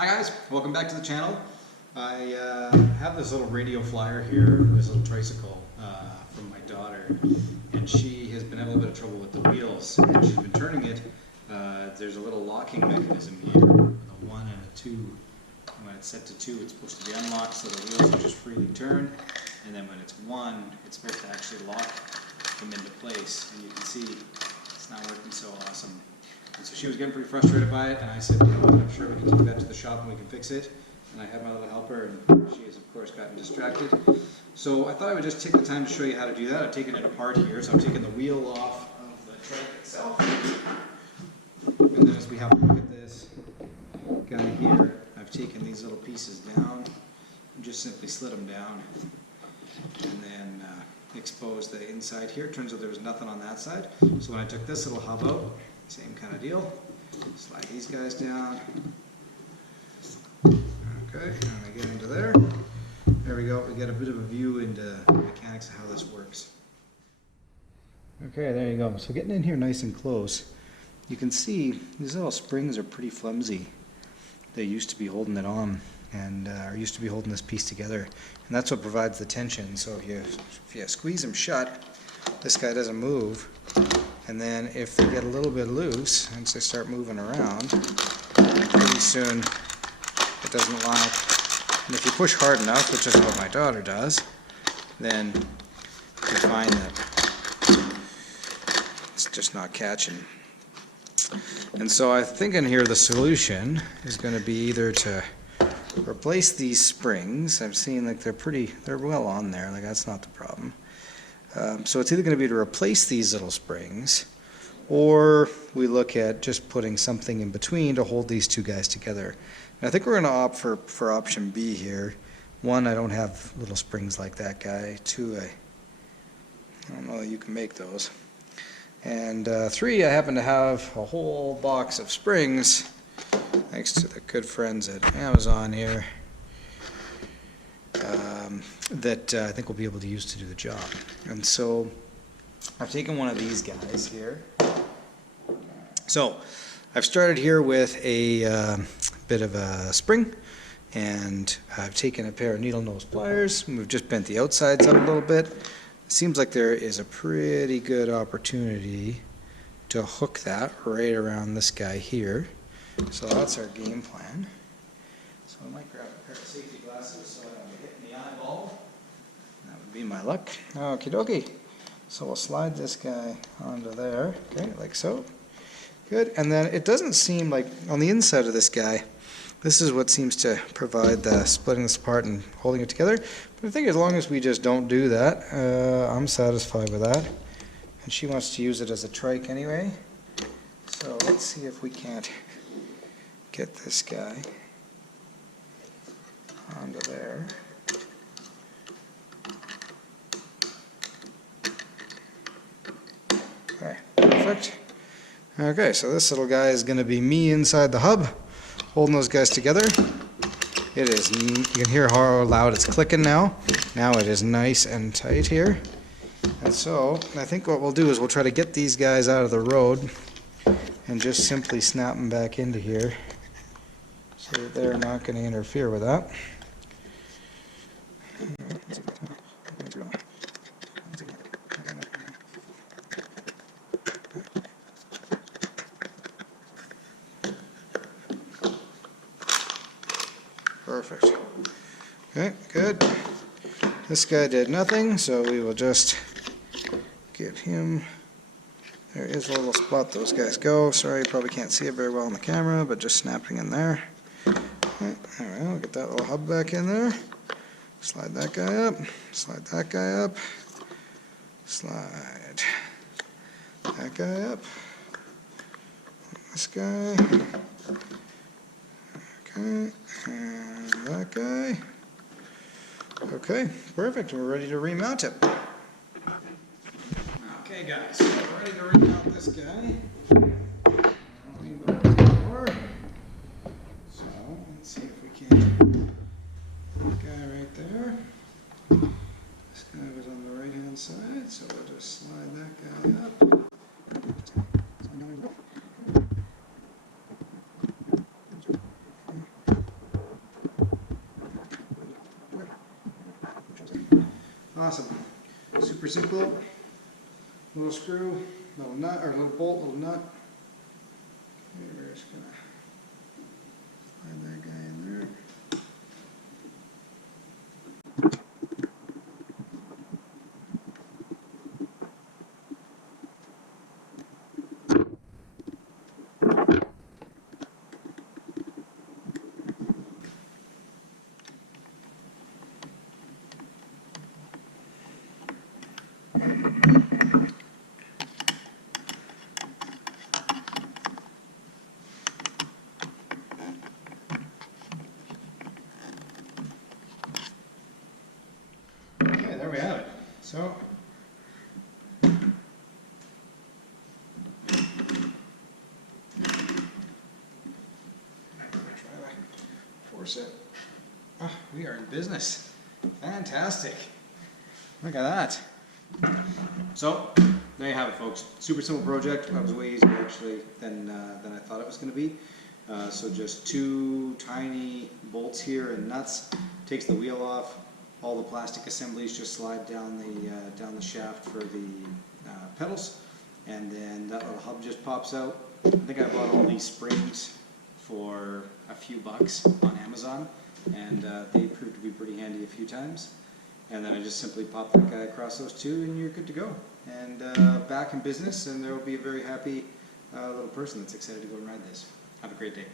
Hi guys, welcome back to the channel. I have this little radio flyer here, this little tricycle from my daughter, and she has been having a little bit of trouble with the wheels. And she's been turning it. There's a little locking mechanism here, a 1 and a 2. And when it's set to 2, it's supposed to be unlocked so the wheels will just freely turn. And then when it's 1, it's supposed to actually lock them into place. And you can see it's not working so awesome. And so she was getting pretty frustrated by it, and I said, you know what, I'm sure we can take that to the shop and we can fix it. And I had my little helper, and she has of course gotten distracted. So I thought I would just take the time to show you how to do that. I've taken it apart here, so I've taken the wheel off of the Trike itself. And then as we have a look at this guy here, I've taken these little pieces down and just simply slid them down. And then exposed the inside here. Turns out there was nothing on that side. So when I took this little hub out, same kind of deal. Slide these guys down. Okay, and I get into there. There we go. We get a bit of a view into the mechanics of how this works. Okay, there you go. So getting in here nice and close, you can see these little springs are pretty flimsy. They used to be holding it on, and are used to be holding this piece together, and that's what provides the tension. So if you squeeze them shut, this guy doesn't move. And then if they get a little bit loose, once they start moving around, pretty soon it doesn't lock. And if you push hard enough, which is what my daughter does, then you find that it's just not catching. And so I think in here the solution is going to be either to replace these springs. I've seen like they're well on there, like that's not the problem. So it's either going to be to replace these little springs, or we look at just putting something in between to hold these two guys together. And I think we're going to opt for option B here. 1, I don't have little springs like that guy. 2, I don't know that you can make those. And 3, I happen to have a whole box of springs, thanks to the good friends at Amazon here, that I think we'll be able to use to do the job. And so I've taken one of these guys here. So I've started here with a bit of a spring, and I've taken a pair of needle nose pliers, and we've just bent the outsides up a little bit. It seems like there is a pretty good opportunity to hook that right around this guy here. So that's our game plan. So I might grab a pair of safety glasses so I don't get hit in the eyeball. That would be my luck. Okie dokie. So we'll slide this guy onto there, okay, like so. Good, and then it doesn't seem like, on the inside of this guy, this is what seems to provide the splitting this apart and holding it together. But I think as long as we just don't do that, I'm satisfied with that. And she wants to use it as a trike anyway. So let's see if we can't get this guy onto there. Okay, perfect. Okay, so this little guy is going to be me inside the hub, holding those guys together. It is, you can hear how loud it's clicking now. Now it is nice and tight here. And so I think what we'll do is we'll try to get these guys out of the road and just simply snap them back into here, so that they're not going to interfere with that. Perfect. Okay, good. This guy did nothing, so we will just get him. There is a little spot those guys go. Sorry, you probably can't see it very well on the camera, but just snapping in there. Okay, all right, we'll get that little hub back in there. Slide that guy up. Slide that guy up. Slide that guy up. This guy. Okay, and that guy. Okay, perfect. We're ready to remount it. Okay, guys, so we're ready to remount this guy. So let's see if we can. That guy right there. This guy was on the right-hand side, so we'll just slide that guy up. Awesome. Super simple. Little screw, little nut, or little bolt, little nut. And we're just gonna slide that guy in there. Okay, there we have it. So, try to force it. Oh, we are in business. Fantastic. Look at that. So, there you have it, folks. Super simple project. That was way easier actually than I thought it was going to be. So just two tiny bolts here and nuts. Takes the wheel off. All the plastic assemblies just slide down the shaft for the pedals, and then that little hub just pops out. I think I bought all these springs for a few bucks on Amazon, and they proved to be pretty handy a few times. And then I just simply pop that guy across those two, and you're good to go. And back in business, and there will be a very happy little person that's excited to go and ride this. Have a great day.